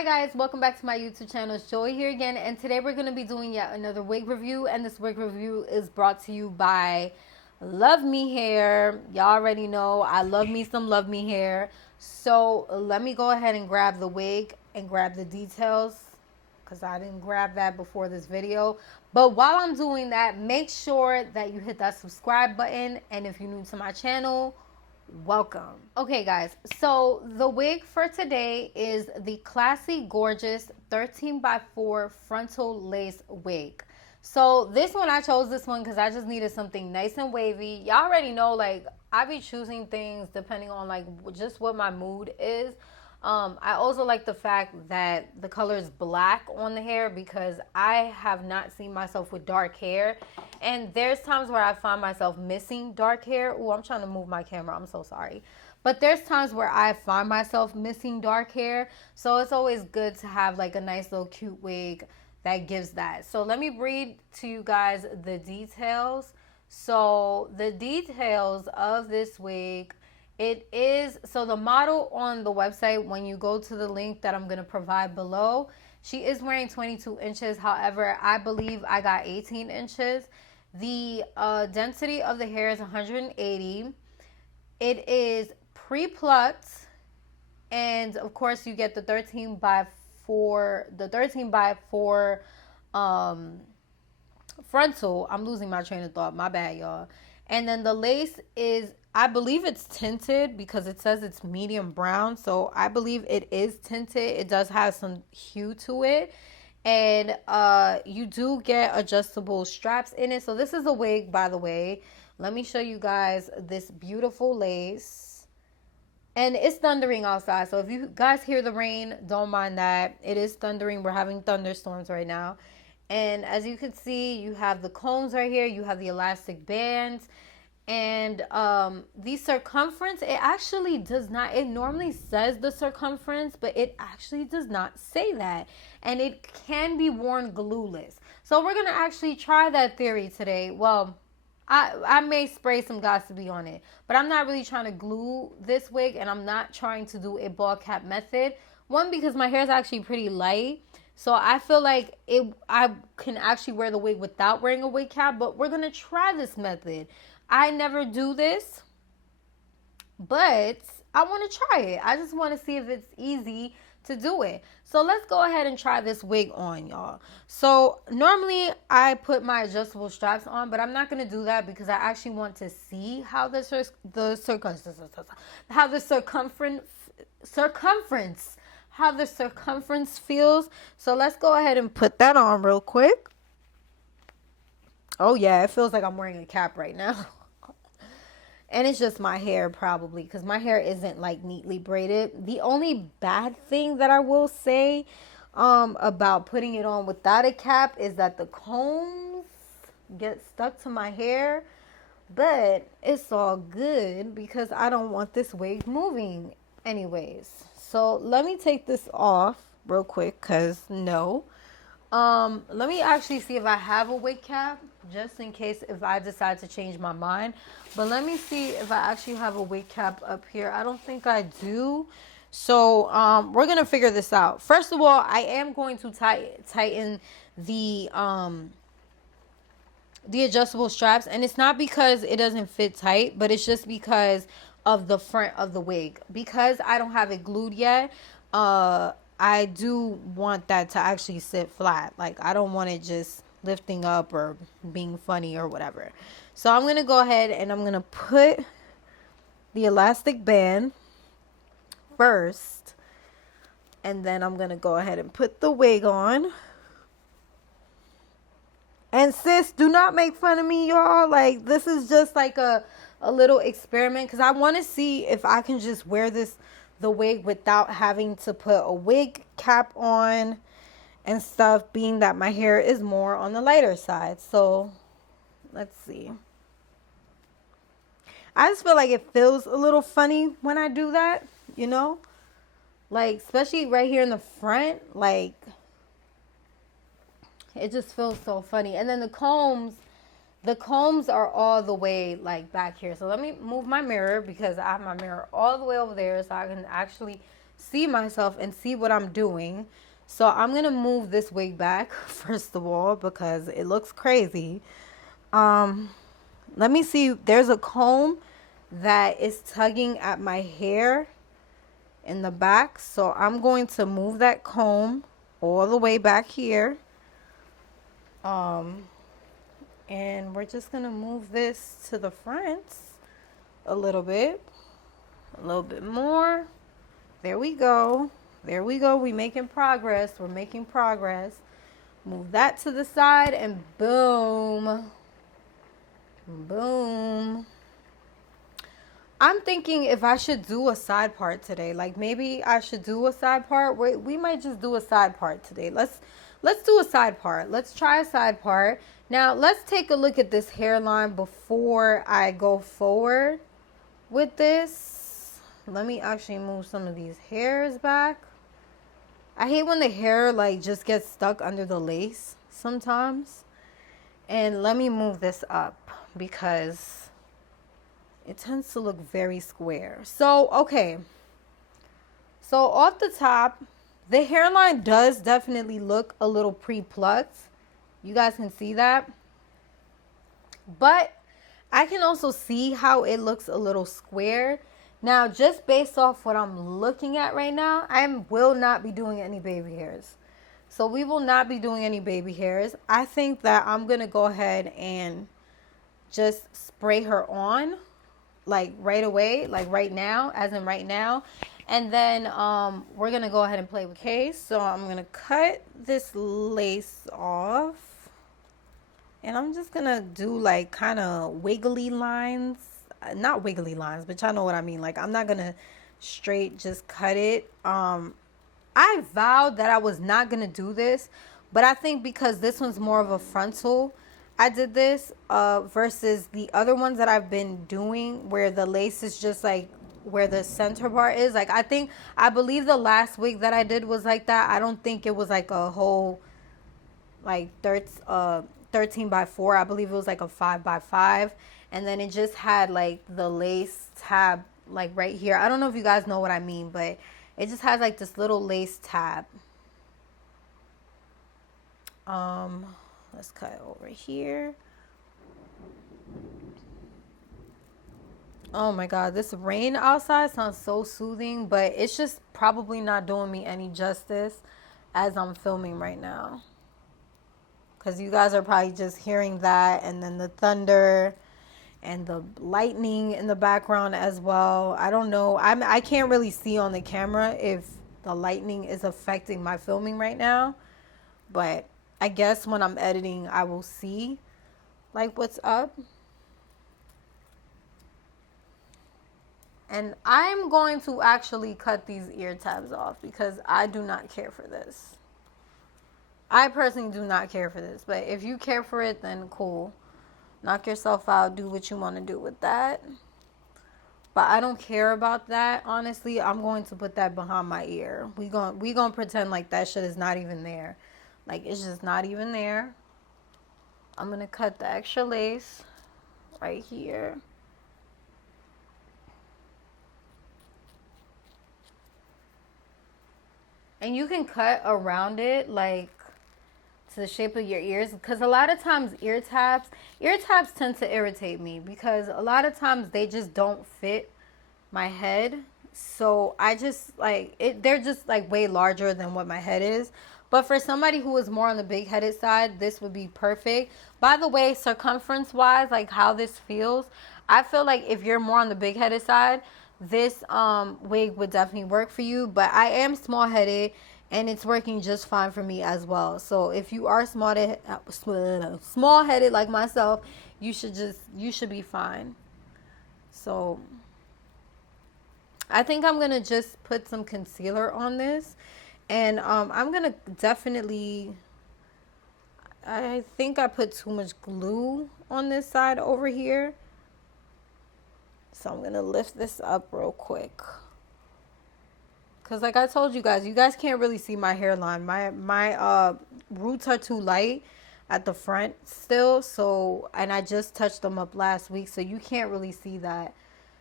Hi guys, welcome back to my YouTube channel. It's Joey here again, and today we're going to be doing yet another wig review, and this wig review is brought to you by LUVME Hair. Y'all already know I love me some LUVME Hair. So let me go ahead and grab the wig and grab the details because I didn't grab that before this video. But while I'm doing that, make sure that you hit that subscribe button, and if you're new to my channel, welcome. Okay guys, so the wig for today is the classy gorgeous 13x4 frontal lace wig. So this one, I chose this one because I just needed something nice and wavy. Y'all already know, like, I be choosing things depending on like just what my mood is. I also like the fact that the color is black on the hair because I have not seen myself with dark hair. And there's times where I find myself missing dark hair. Oh, I'm trying to move my camera. I'm so sorry. But there's times where I find myself missing dark hair. So it's always good to have like a nice little cute wig that gives that. So let me read to you guys the details. So the details of this wig, it is, so the model on the website, when you go to the link that I'm going to provide below, she is wearing 22 inches. However, I believe I got 18 inches. The density of the hair is 180. It is pre-plucked. And of course, you get the 13x4 frontal. I'm losing my train of thought. My bad, y'all. And then the lace is, I believe it's tinted because it says it's medium brown. So I believe it is tinted. It does have some hue to it. And you do get adjustable straps in it. So this is a wig, by the way. Let me show you guys this beautiful lace. And it's thundering outside. So if you guys hear the rain, don't mind that. It is thundering. We're having thunderstorms right now. And as you can see, you have the combs right here. You have the elastic bands. And the circumference, it actually does not, it normally says the circumference, but it actually does not say that. And it can be worn glueless. So we're going to actually try that theory today. Well, I may spray some Gossipy on it, but I'm not really trying to glue this wig, and I'm not trying to do a ball cap method. One, because my hair is actually pretty light. So I feel like I can actually wear the wig without wearing a wig cap, but we're going to try this method. I never do this, but I want to try it. I just want to see if it's easy to do it. So let's go ahead and try this wig on, y'all. So normally I put my adjustable straps on, but I'm not going to do that because I actually want to see how the circumference feels. So let's go ahead and put that on real quick. Oh yeah, it feels like I'm wearing a cap right now. And it's just my hair probably because my hair isn't like neatly braided. The only bad thing that I will say about putting it on without a cap is that the combs get stuck to my hair. But it's all good because I don't want this wig moving anyways. So let me take this off real quick because no. Let me actually see if I have a wig cap just in case if I decide to change my mind. But let me see if I actually have a wig cap up here. I don't think I do. So, we're going to figure this out. First of all, I am going to tighten the adjustable straps, and it's not because it doesn't fit tight, but it's just because of the front of the wig. Because I don't have it glued yet, I do want that to actually sit flat. Like, I don't want it just lifting up or being funny or whatever. So I'm going to go ahead and I'm going to put the elastic band first. And then I'm going to go ahead and put the wig on. And sis, do not make fun of me, y'all. Like, this is just like a little experiment. Because I want to see if I can just wear the wig without having to put a wig cap on and stuff, being that my hair is more on the lighter side. So let's see. I just feel like it feels a little funny when I do that, you know, like especially right here in the front, like it just feels so funny. And then the combs are all the way like back here. So let me move my mirror because I have my mirror all the way over there so I can actually see myself and see what I'm doing. So I'm going to move this wig back, first of all, because it looks crazy. Let me see. There's a comb that is tugging at my hair in the back. So I'm going to move that comb all the way back here. And we're just going to move this to the front a little bit more. There we go. There we go. We're making progress. We're making progress. Move that to the side and boom. Boom. I'm thinking if I should do a side part today. Like maybe I should do a side part. We might just do a side part today. Let's do a side part. Let's try a side part. Now let's take a look at this hairline before I go forward with this. Let me actually move some of these hairs back. I hate when the hair like just gets stuck under the lace sometimes. And let me move this up because it tends to look very square. So, okay. So off the top, the hairline does definitely look a little pre-plucked. You guys can see that. But I can also see how it looks a little square. Now, just based off what I'm looking at right now, I will not be doing any baby hairs. So we will not be doing any baby hairs. I think that I'm going to go ahead and just spray her on like right away, like right now, as in right now. And then we're going to go ahead and play with case. So I'm going to cut this lace off. And I'm just going to do like kind of wiggly lines. Not wiggly lines, but y'all know what I mean. Like I'm not going to straight just cut it. I vowed that I was not going to do this. But I think because this one's more of a frontal, I did this versus the other ones that I've been doing where the lace is just like where the center part is. Like I believe the last wig that I did was like that. I don't think it was like a whole like 13 by 4. I believe it was like a 5 by 5. And then it just had like the lace tab like right here. I don't know if you guys know what I mean, but it just has like this little lace tab. Let's cut over here. Oh my God, this rain outside sounds so soothing, but it's just probably not doing me any justice as I'm filming right now. Because you guys are probably just hearing that and then the thunder and the lightning in the background as well. I don't know. I can't really see on the camera if the lightning is affecting my filming right now. But I guess when I'm editing, I will see like what's up. And I'm going to actually cut these ear tabs off because I do not care for this. I personally do not care for this. But if you care for it, then cool. Knock yourself out. Do what you want to do with that. But I don't care about that. Honestly, I'm going to put that behind my ear. We gonna pretend like that shit is not even there. Like, it's just not even there. I'm going to cut the extra lace right here. And you can cut around it, like, to the shape of your ears. Because a lot of times ear tabs tend to irritate me. Because a lot of times they just don't fit my head. So I just, like, they're just, like, way larger than what my head is. But for somebody who is more on the big-headed side, this would be perfect. By the way, circumference-wise, like how this feels, I feel like if you're more on the big-headed side, this wig would definitely work for you. But I am small-headed, and it's working just fine for me as well. So if you are small-headed like myself, you should be fine. So I think I'm going to just put some concealer on this. And I'm going to definitely, I think I put too much glue on this side over here. So I'm going to lift this up real quick. Because like I told you guys can't really see my hairline. My roots are too light at the front still. So, and I just touched them up last week. So you can't really see that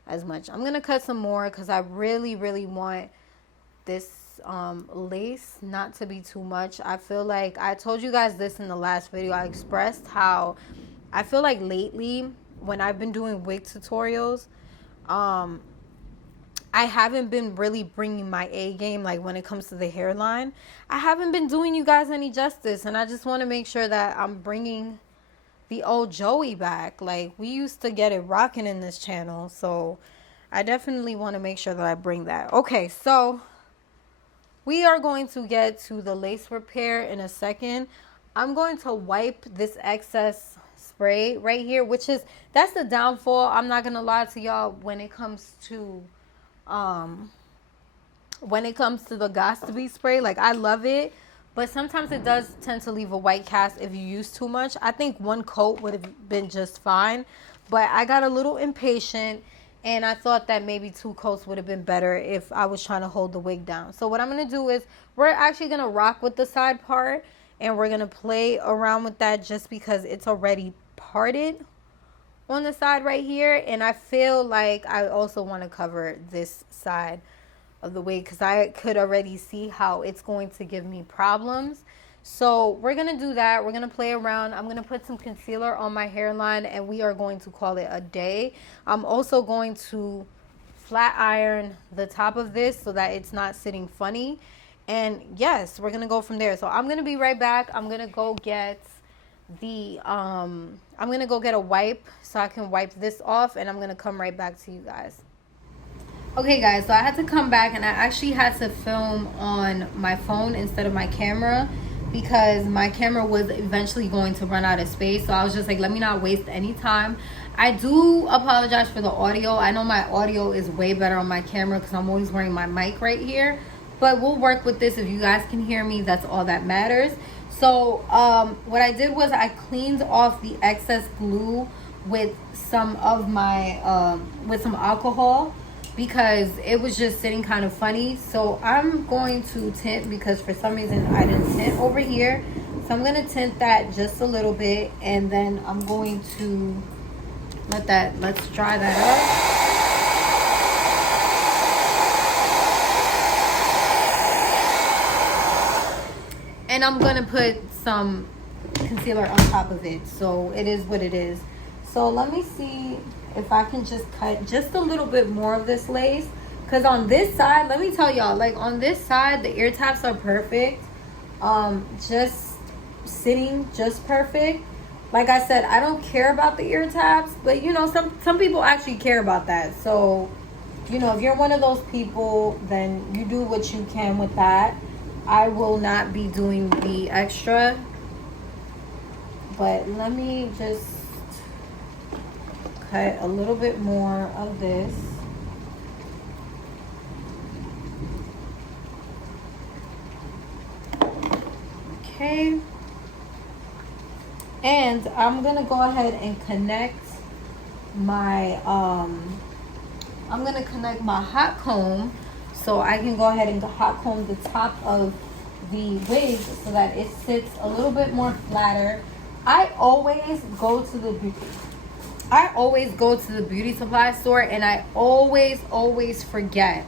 as much. I'm going to cut some more because I really, really want this lace not to be too much. I feel like I told you guys this in the last video. I expressed how I feel like lately when I've been doing wig tutorials, I haven't been really bringing my A game, like when it comes to the hairline. I haven't been doing you guys any justice, and I just want to make sure that I'm bringing the old Joey back. Like, we used to get it rocking in this channel, so I definitely want to make sure that I bring that. Okay, so we are going to get to the lace repair in a second. I'm going to wipe this excess spray right here, that's the downfall. I'm not gonna lie to y'all when it comes to the Got2b spray. Like, I love it, but sometimes it does tend to leave a white cast if you use too much. I think one coat would have been just fine, but I got a little impatient and I thought that maybe 2 coats would have been better if I was trying to hold the wig down. So what I'm going to do is we're actually going to rock with the side part, and we're going to play around with that just because it's already parted on the side right here. And I feel like I also want to cover this side of the wig because I could already see how it's going to give me problems. So we're going to do that. We're going to play around. I'm going to put some concealer on my hairline, and we are going to call it a day. I'm also going to flat iron the top of this so that it's not sitting funny. And yes, we're going to go from there. So I'm going to be right back. I'm going to go get I'm going to go get a wipe so I can wipe this off, and I'm going to come right back to you guys. Okay guys, so I had to come back, and I actually had to film on my phone instead of my camera because my camera was eventually going to run out of space. So I was just like, let me not waste any time. I do apologize for the audio. I know my audio is way better on my camera because I'm always wearing my mic right here, but we'll work with this. If you guys can hear me, that's all that matters. So what I did was I cleaned off the excess glue with some of my with some alcohol because it was just sitting kind of funny. So I'm going to tint because for some reason I didn't tint over here. So I'm going to tint that just a little bit, and then I'm going to let's dry that up. And I'm going to put some concealer on top of it. So it is what it is. So let me see if I can just cut just a little bit more of this lace, because on this side, let me tell y'all, like on this side the ear tabs are perfect, just sitting just perfect. Like I said, I don't care about the ear tabs, but you know, some people actually care about that. So you know, if you're one of those people, then you do what you can with that. I will not be doing the extra, but let me just cut a little bit more of this. Okay. And I'm gonna go ahead and connect my I'm gonna connect my hot comb so I can go ahead and hot comb the top of the wig so that it sits a little bit more flatter. I always go to the beauty supply store, and I always forget.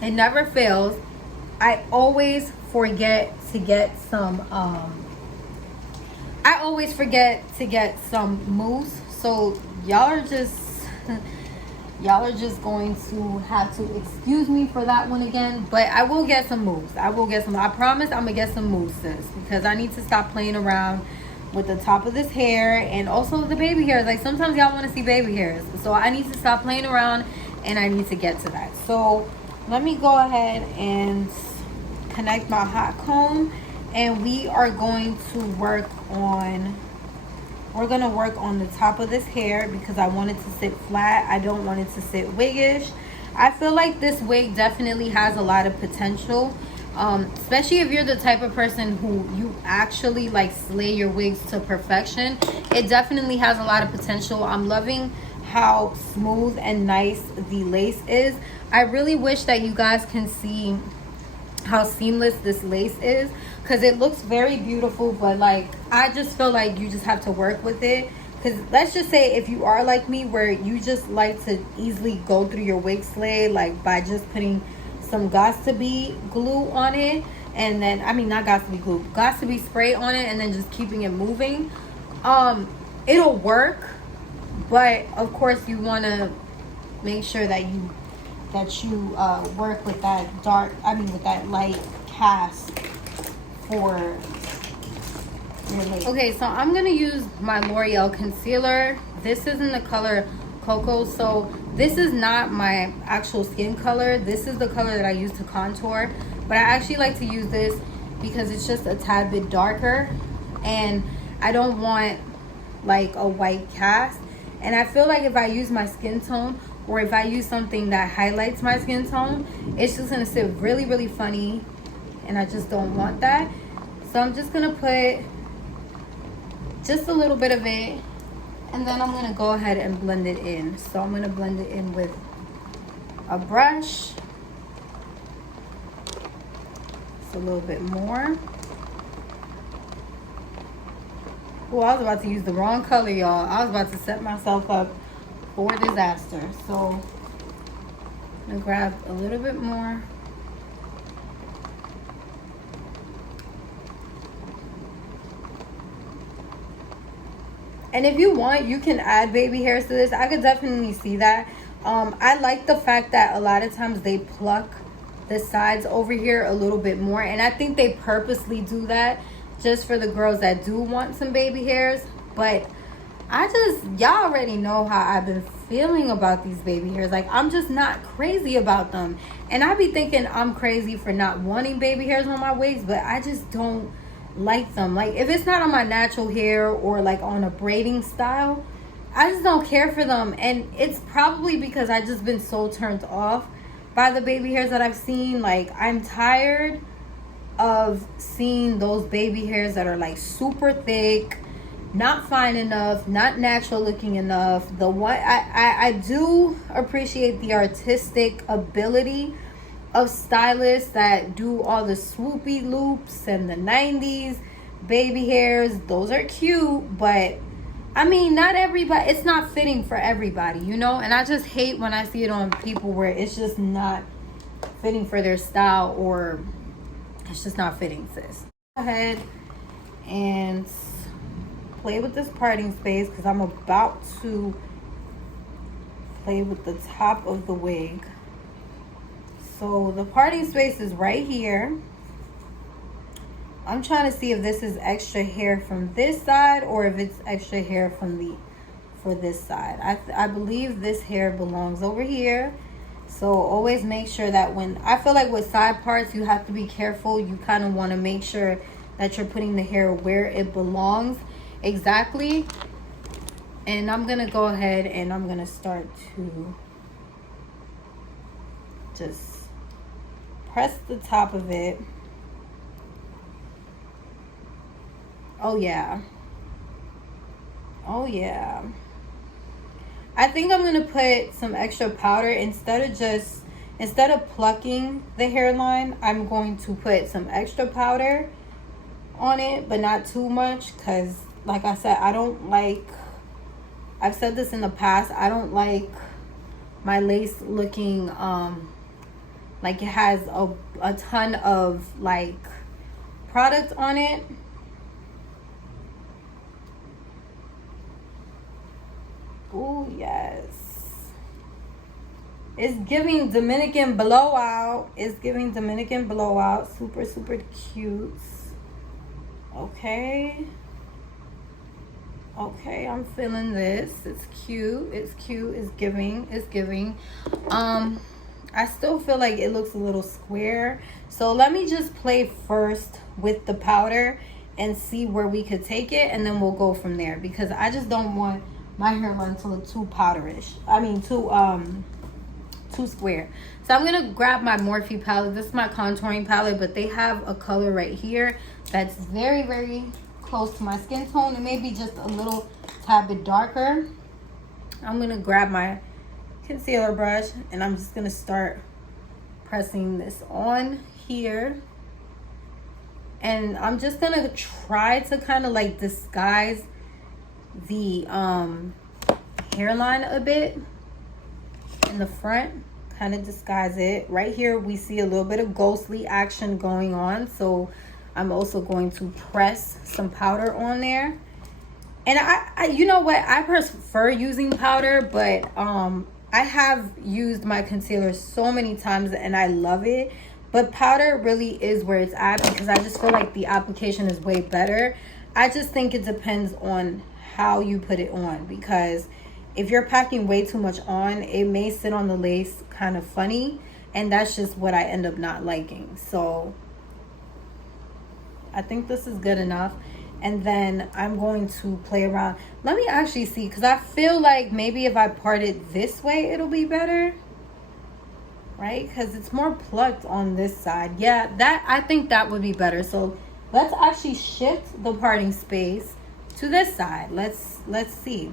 It never fails. I always forget to get some mousse. So y'all are just going to have to excuse me for that one again, but I will get some mousse. I promise I'm gonna get some mousse, sis, because I need to stop playing around with the top of this hair and also the baby hairs. Like sometimes y'all want to see baby hairs, so I need to stop playing around and I need to get to that. So let me go ahead and connect my hot comb, and we are going to work on the top of this hair because I want it to sit flat. I don't want it to sit wiggish. I feel like this wig definitely has a lot of potential, especially if you're the type of person who you actually like slay your wigs to perfection. It definitely has a lot of potential. I'm loving how smooth and nice the lace is. I really wish that you guys can see how seamless this lace is because it looks very beautiful, but like I just feel like you just have to work with it. Because let's just say if you are like me where you just like to easily go through your wig slay, like by just putting some Got2b glue on it, and then I mean not Got2b glue, Got2b spray on it, and then just keeping it moving. It'll work, but of course you want to make sure that you work with that with that light cast for your lace. Okay, so I'm gonna use my L'Oreal concealer. This is in the color Cocoa. So this is not my actual skin color. This is the color that I use to contour, but I actually like to use this because it's just a tad bit darker, and I don't want like a white cast. And I feel like if I use my skin tone, or if I use something that highlights my skin tone, it's just gonna sit really, really funny, and I just don't want that. So I'm just gonna put just a little bit of it, and then I'm gonna go ahead and blend it in. So I'm gonna blend it in with a brush. Just a little bit more. Oh, I was about to use the wrong color, y'all. I was about to set myself up for disaster. So I'm gonna grab a little bit more. And if you want, you can add baby hairs to this. I could definitely see that. I like the fact that a lot of times they pluck the sides over here a little bit more, and I think they purposely do that just for the girls that do want some baby hairs. But y'all already know how I've been feeling about these baby hairs. Like, I'm just not crazy about them, and I be thinking I'm crazy for not wanting baby hairs on my wigs, but I just don't like them. Like, if it's not on my natural hair or like on a braiding style, I just don't care for them. And it's probably because I just been so turned off by the baby hairs that I've seen. Like, I'm tired of seeing those baby hairs that are like super thick, not fine enough, not natural looking enough. The one I do appreciate the artistic ability of stylists that do all the swoopy loops and the 90s baby hairs. Those are cute, but I mean, not everybody, it's not fitting for everybody, you know? And I just hate when I see it on people where it's just not fitting for their style, or it's just not fitting, sis. Go ahead and play with this parting space, because I'm about to play with the top of the wig. So the parting space is right here. I'm trying to see if this is extra hair from this side, or if it's extra hair from for this side. I believe this hair belongs over here. So always make sure that I feel like with side parts, you have to be careful. You kind of want to make sure that you're putting the hair where it belongs exactly. And I'm gonna go ahead and I'm gonna start to just press the top of it. Oh yeah. Oh yeah. I think I'm gonna put some extra powder instead of plucking the hairline. I'm going to put some extra powder on it, but not too much, because like I said, I don't like, I've said this in the past, I don't like my lace looking like it has a ton of like product on it. Oh yes, it's giving Dominican blowout. It's giving Dominican blowout. Super, super cute. Okay, I'm feeling this. It's cute, it's cute, it's giving. I still feel like it looks a little square, so let me just play first with the powder and see where we could take it, and then we'll go from there, because I just don't want my hairline to look too powderish. I mean too square. So I'm gonna grab my Morphe palette. This is my contouring palette, but they have a color right here that's very, very close to my skin tone. It may be just a little tad bit darker. I'm gonna grab my concealer brush and I'm just gonna start pressing this on here, and I'm just gonna try to kind of like disguise the hairline a bit in the front, kind of disguise it. Right here we see a little bit of ghostly action going on, so I'm also going to press some powder on there. And I you know what, I prefer using powder, but I have used my concealer so many times and I love it. But powder really is where it's at, because I just feel like the application is way better. I just think it depends on how you put it on, because if you're packing way too much on, it may sit on the lace kind of funny, and that's just what I end up not liking. So I think this is good enough. And then I'm going to play around. Let me actually see, because I feel like maybe if I part it this way, it'll be better. Right? Because it's more plucked on this side. Yeah, that, I think that would be better. So let's actually shift the parting space to this side. Let's see.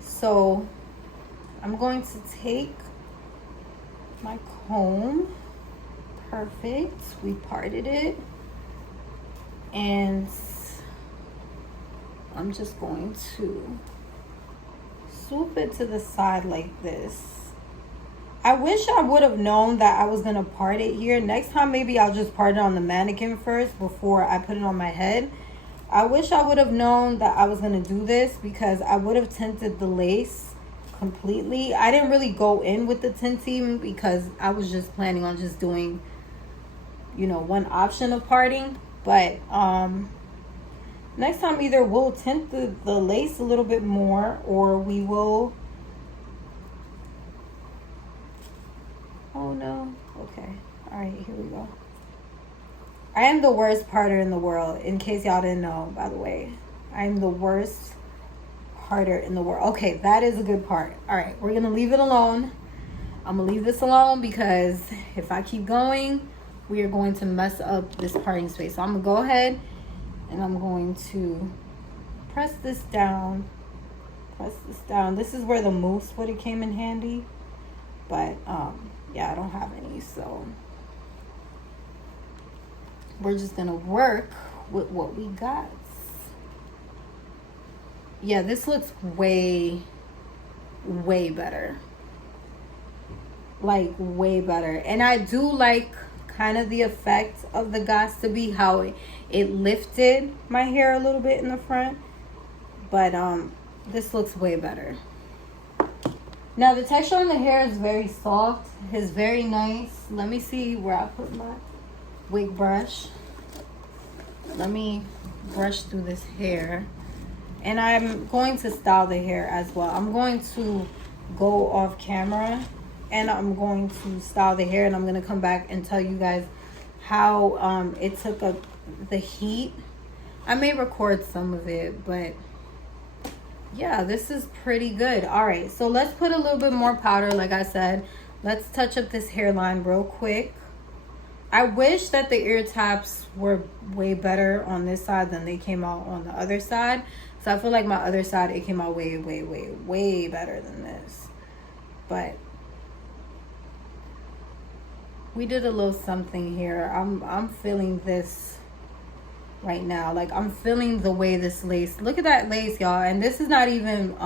So I'm going to take my comb. Perfect. We parted it. And I'm just going to swoop it to the side like this. I wish I would have known that I was going to part it here. Next time, maybe I'll just part it on the mannequin first before I put it on my head. I wish I would have known that I was going to do this, because I would have tinted the lace completely. I didn't really go in with the tinting because I was just planning on just doing, you know, one option of parting. But next time, either we'll tint the lace a little bit more, or we will... Oh no. Okay. All right, here we go. I am the worst parter in the world, in case y'all didn't know, by the way. I am the worst parter in the world. Okay, that is a good part. All right, we're gonna leave it alone. I'm gonna leave this alone, because if I keep going, we are going to mess up this parting space. So I'm gonna go ahead and I'm going to press this down. Press this down. This is where the mousse would have came in handy. But yeah, I don't have any, so we're just gonna work with what we got. Yeah, this looks way better. Like way better. And I do like kind of the effect of the Got to Be, how it lifted my hair a little bit in the front. But this looks way better. Now the texture on the hair is very soft. It's very nice. Let me see where I put my wig brush. Let me brush through this hair. And I'm going to style the hair as well. I'm going to go off camera and I'm going to style the hair, and I'm going to come back and tell you guys how it took up the heat. I may record some of it, but yeah, this is pretty good. All right, so let's put a little bit more powder. Like I said, let's touch up this hairline real quick. I wish that the ear tabs were way better on this side than they came out on the other side. So I feel like my other side, it came out way better than this. But we did a little something here. I'm feeling this right now. Like, I'm feeling the way this lace, look at that lace, y'all. And this is not even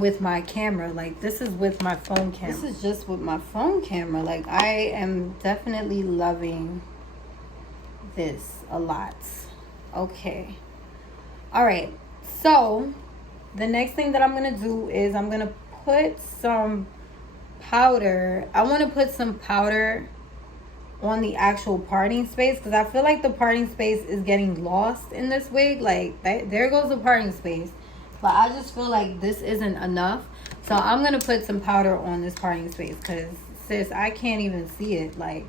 with my camera. Like, this is with my phone camera. This is just with my phone camera. Like, I am definitely loving this a lot. Okay, all right, so the next thing that I'm gonna do is I'm gonna put some powder. I want to put some powder on the actual parting space, because I feel like the parting space is getting lost in this wig. Like, there goes the parting space, but I just feel like this isn't enough. So I'm gonna put some powder on this parting space, because sis, I can't even see it. Like,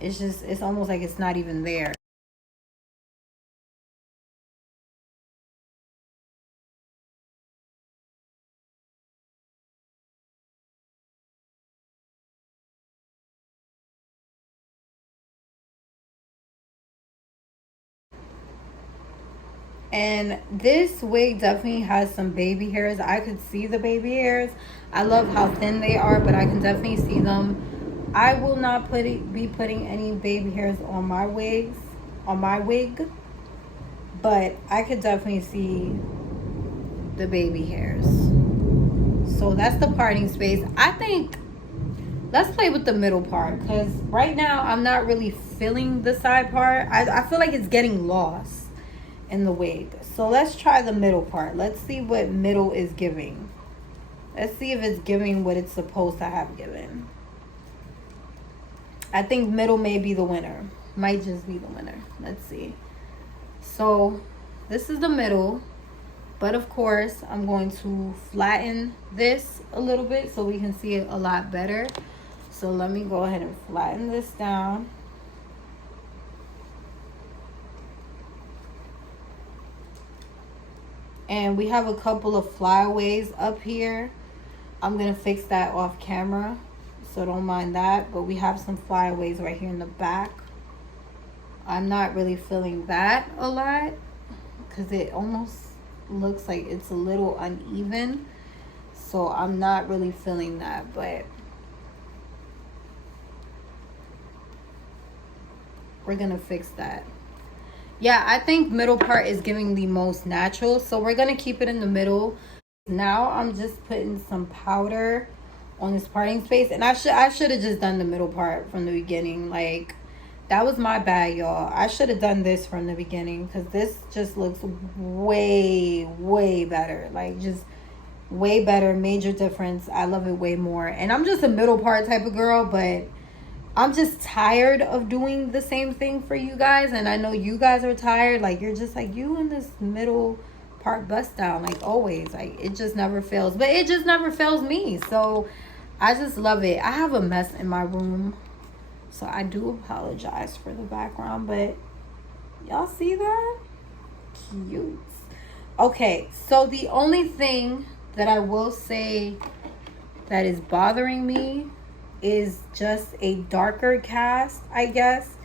it's almost like it's not even there. And this wig definitely has some baby hairs. I could see the baby hairs. I love how thin they are, but I can definitely see them. I will not be putting any baby hairs on my wig, but I could definitely see the baby hairs. So that's the parting space. I think let's play with the middle part, because right now I'm not really feeling the side part. I feel like it's getting lost in the wig. So let's try the middle part. Let's see what middle is giving. Let's see if it's giving what it's supposed to have given. I think middle may be the winner. Might just be the winner. Let's see. So this is the middle. But of course, I'm going to flatten this a little bit so we can see it a lot better. So let me go ahead and flatten this down. And we have a couple of flyaways up here. I'm going to fix that off camera, so don't mind that. But we have some flyaways right here in the back. I'm not really feeling that a lot because it almost looks like it's a little uneven. So I'm not really feeling that, but we're going to fix that. Yeah, I think middle part is giving the most natural, so we're going to keep it in the middle. Now I'm just putting some powder on this parting space, and I should have just done the middle part from the beginning. Like, that was my bad, y'all. I should have done this from the beginning, because this just looks way better. Like, just way better, major difference. I love it way more. And I'm just a middle part type of girl, but I'm just tired of doing the same thing for you guys. And I know you guys are tired. Like, you're just like, you in this middle part bust down, like always. Like, it just never fails. But it just never fails me. So I just love it. I have a mess in my room, so I do apologize for the background, but y'all see that? Cute. Okay, so the only thing that I will say that is bothering me is just a darker cast, I guess.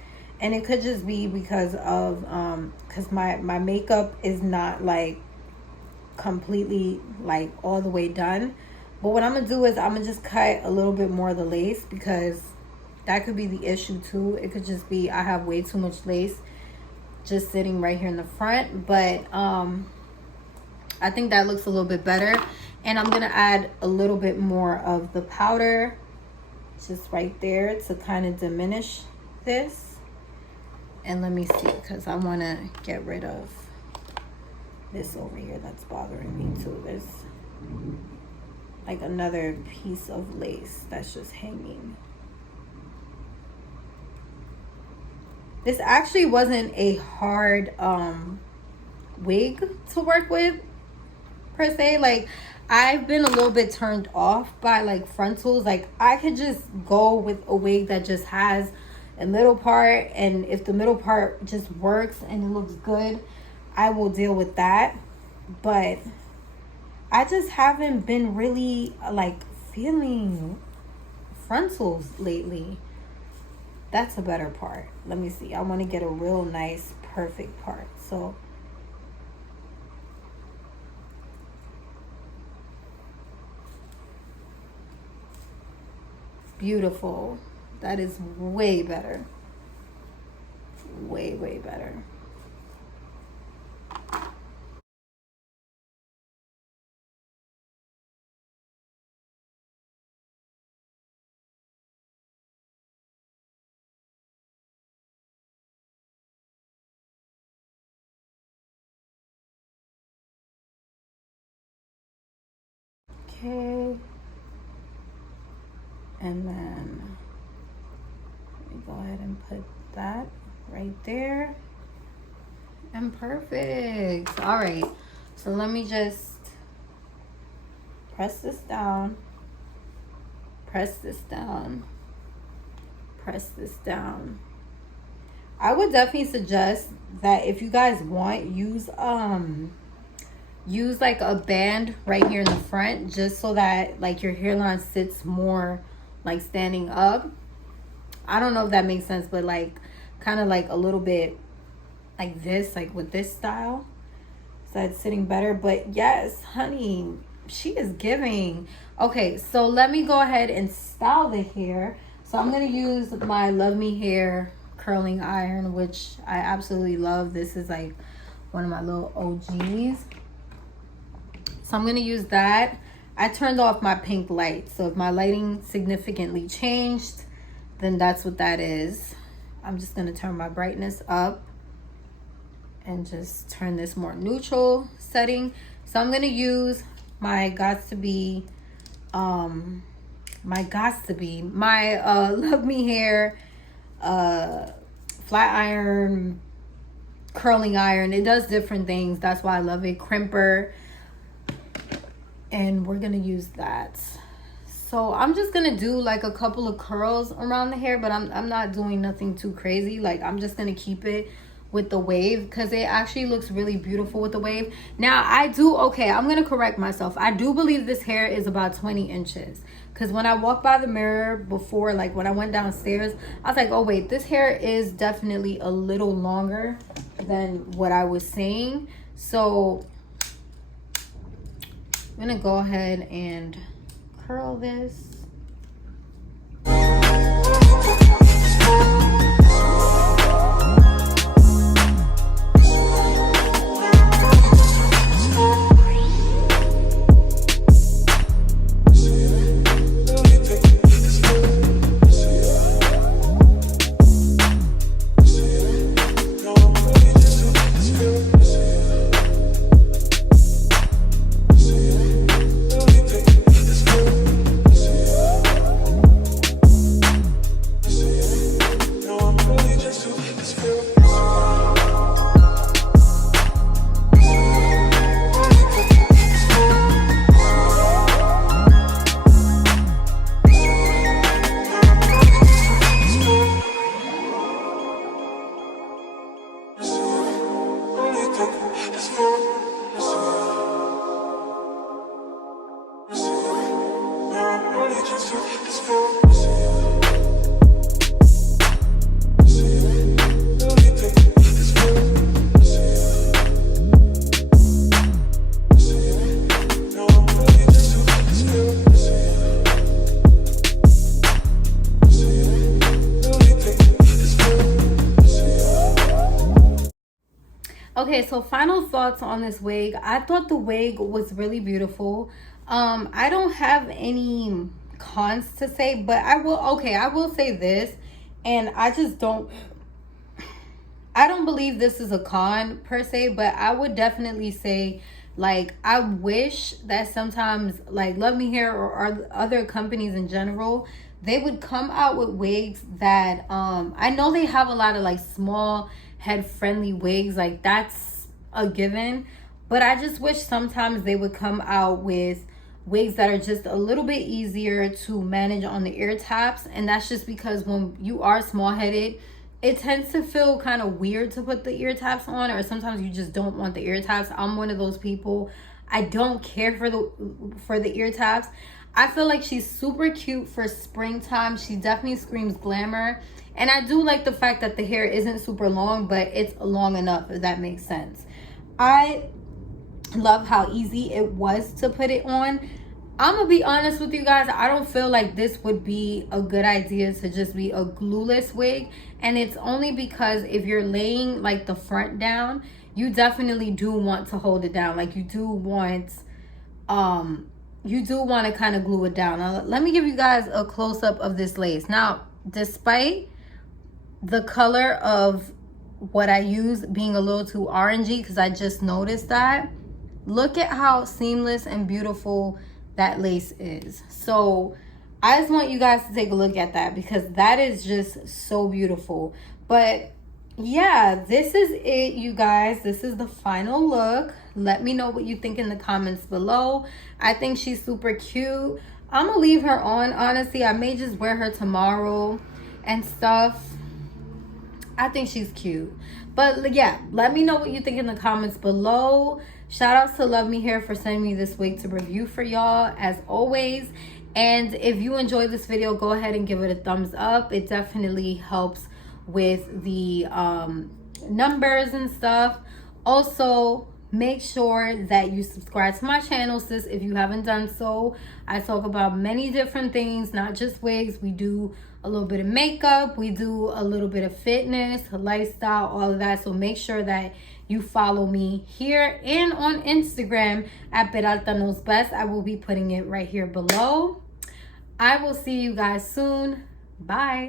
And it could just be because of because my makeup is not like completely like all the way done. But what I'm gonna do is I'm gonna just cut a little bit more of the lace, because that could be the issue too. It could just be I have way too much lace just sitting right here in the front. But I think that looks a little bit better. And I'm gonna add a little bit more of the powder just right there to kind of diminish this. And let me see, because I want to get rid of this over here that's bothering me too. There's like another piece of lace that's just hanging. This actually wasn't a hard wig to work with per se. Like, I've been a little bit turned off by like frontals. Like, I could just go with a wig that just has a middle part, and if the middle part just works and it looks good, I will deal with that. But I just haven't been really like feeling frontals lately. That's a better part. Let me see. I want to get a real nice perfect part. So beautiful. That is way better. Way better. Okay. And then let me go ahead and put that right there. And perfect. All right. So let me just press this down. Press this down. Press this down. I would definitely suggest that if you guys want, use like a band right here in the front, just so that like your hairline sits more like standing up. I don't know if that makes sense, but like kind of like a little bit like this, like with this style, so it's sitting better. But yes, honey, she is giving. Okay, so let me go ahead and style the hair. So I'm gonna use my LUVME hair curling iron, which I absolutely love. This is like one of my little OGs. So I'm gonna use that. I turned off my pink light. So if my lighting significantly changed, then that's what that is. I'm just gonna turn my brightness up and just turn this more neutral setting. So I'm gonna use my LUVME hair flat iron, curling iron. It does different things. That's why I love it. Crimper. And we're gonna use that. So I'm just gonna do like a couple of curls around the hair, but I'm not doing nothing too crazy. Like, I'm just gonna keep it with the wave because it actually looks really beautiful with the wave. Now I'm gonna correct myself. I do believe this hair is about 20 inches because when I walked by the mirror before, like when I went downstairs, I was like, oh wait, this hair is definitely a little longer than what I was saying. So I'm gonna go ahead and curl this. Okay, so final thoughts on this wig. I thought the wig was really beautiful. I don't have any cons to say, but I will say this, and I don't believe this is a con per se, but I would definitely say, like, I wish that sometimes, like, LUVME Hair or other companies in general, they would come out with wigs that I know they have a lot of like small head friendly wigs, like that's a given, but I just wish sometimes they would come out with wigs that are just a little bit easier to manage on the ear taps. And that's just because when you are small headed, it tends to feel kind of weird to put the ear taps on, or sometimes you just don't want the ear taps. I'm one of those people. I don't care for the ear taps. I feel like she's super cute for springtime. She definitely screams glamour. And I do like the fact that the hair isn't super long, but it's long enough, if that makes sense. I love how easy it was to put it on. I'm gonna be honest with you guys, I don't feel like this would be a good idea to just be a glueless wig. And it's only because if you're laying like the front down, you definitely do want to hold it down. Like you do want to kind of glue it down. Now, let me give you guys a close-up of this lace. Now, despite the color of what I use being a little too orangey, because I just noticed that, look at how seamless and beautiful that lace is. So I just want you guys to take a look at that, because that is just so beautiful. But yeah, this is it, you guys. This is the final look. Let me know what you think in the comments below. I think she's super cute. I'm gonna leave her on, honestly. I may just wear her tomorrow and stuff. I think she's cute. But yeah, let me know what you think in the comments below. Shout out to LUVME Hair for sending me this wig to review for y'all, as always. And if you enjoyed this video, go ahead and give it a thumbs up. It definitely helps with the numbers and stuff. Also, make sure that you subscribe to my channel, sis, if you haven't done so. I talk about many different things, not just wigs. We do a little bit of makeup, we do a little bit of fitness, lifestyle, all of that. So make sure that you follow me here and on Instagram at Peralta Knows Best. I will be putting it right here below. I will see you guys soon. Bye.